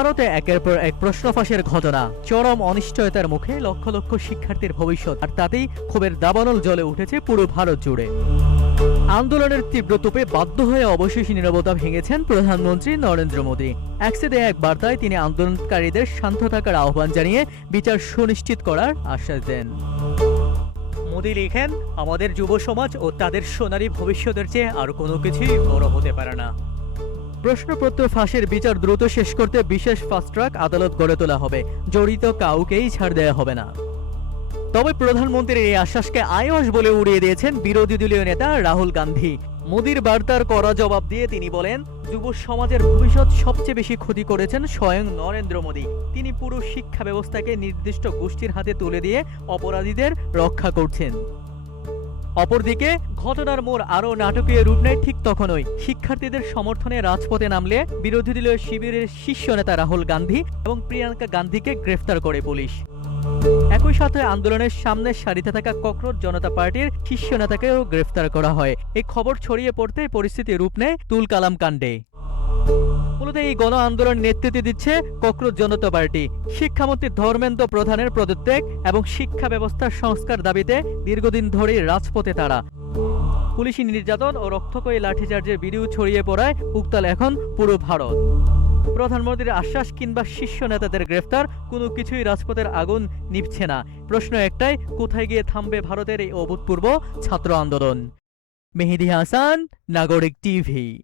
ভারতে একের পর এক প্রশ্ন ফাঁসের ঘটনা, চরম অনিশ্চয়তার মুখে লক্ষ লক্ষ শিক্ষার্থীর ভবিষ্যৎ, আর তাতেই ক্ষোভের দাবানল জ্বলে উঠেছে পুরো ভারত জুড়ে। আন্দোলনের তীব্র তোপে বাধ্য হয়ে অবশেষে নীরবতা ভেঙেছেন প্রধানমন্ত্রী নরেন্দ্র মোদী। এক্সে দেয়া এক বার্তায় তিনি আন্দোলনকারীদের শান্ত থাকার আহ্বান জানিয়ে বিচার সুনিশ্চিত করার আশ্বাস দেন। মোদী লিখেন, আমাদের যুব সমাজ ও তাদের সোনালী ভবিষ্যতের চেয়ে আর কোনো কিছুই বড় হতে পারে না। প্রশ্নপত্র ফাঁসের বিচার দ্রুত শেষ করতে বিশেষ ফাস্ট ট্র্যাক আদালত গড়ে তোলা হবে, জড়িত কাউকেই ছাড় দেওয়া হবে না। তবে প্রধানমন্ত্রীর এই আশ্বাসকে আয়স বলে উড়িয়ে দিয়েছেন বিরোধী দলীয় নেতা রাহুল গান্ধী। মোদীর বার্তার কড়া জবাব দিয়ে তিনি বলেন, যুব সমাজের ভবিষ্যৎ সবচেয়ে বেশি ক্ষতি করেছেন স্বয়ং নরেন্দ্র মোদী। তিনি পুরো শিক্ষা ব্যবস্থাকে নির্দিষ্ট গোষ্ঠীর হাতে তুলে দিয়ে অপরাধীদের রক্ষা করছেন। অপরদিকে ঘটনার মোড় আরও নাটকীয় রূপ নেয় ঠিক তখনই শিক্ষার্থীদের সমর্থনে রাজপথে নামলে বিরোধী দলীয় শিবিরের শীর্ষ নেতা রাহুল গান্ধী এবং প্রিয়াঙ্কা গান্ধীকে গ্রেফতার করে পুলিশ। একই সাথে আন্দোলনের সামনের সারিতে থাকা ককরোচ জনতা পার্টির শীর্ষ নেতাকেও গ্রেফতার করা হয়। এই খবর ছড়িয়ে পড়তে পরিস্থিতি রূপ নেয় তুলকালাম কাণ্ডে। মূলত এই গণ আন্দোলন নেতৃত্ব দিচ্ছে ককরোচ জনতা পার্টি। শিক্ষামন্ত্রী ধর্মেন্দ্র প্রধানের পদত্যাগ এবং শিক্ষা ব্যবস্থার সংস্কার দাবিতে দীর্ঘদিন ধরেই রাজপথে তারা। পুলিশি নির্যাতন ও রক্তকয়ী লাঠিচার্জের ভিডিও ছড়িয়ে পড়ায় উত্তাল এখন পুরো ভারত। প্রধানমন্ত্রীর আশ্বাস কিংবা শীর্ষ নেতাদের গ্রেফতার, কোনো কিছুই রাজপথের আগুন নিভছে না। প্রশ্ন একটাই, কোথায় গিয়ে থামবে ভারতের এই অভূতপূর্ব ছাত্র আন্দোলন? মেহেদী হাসান, নাগরিক টিভি।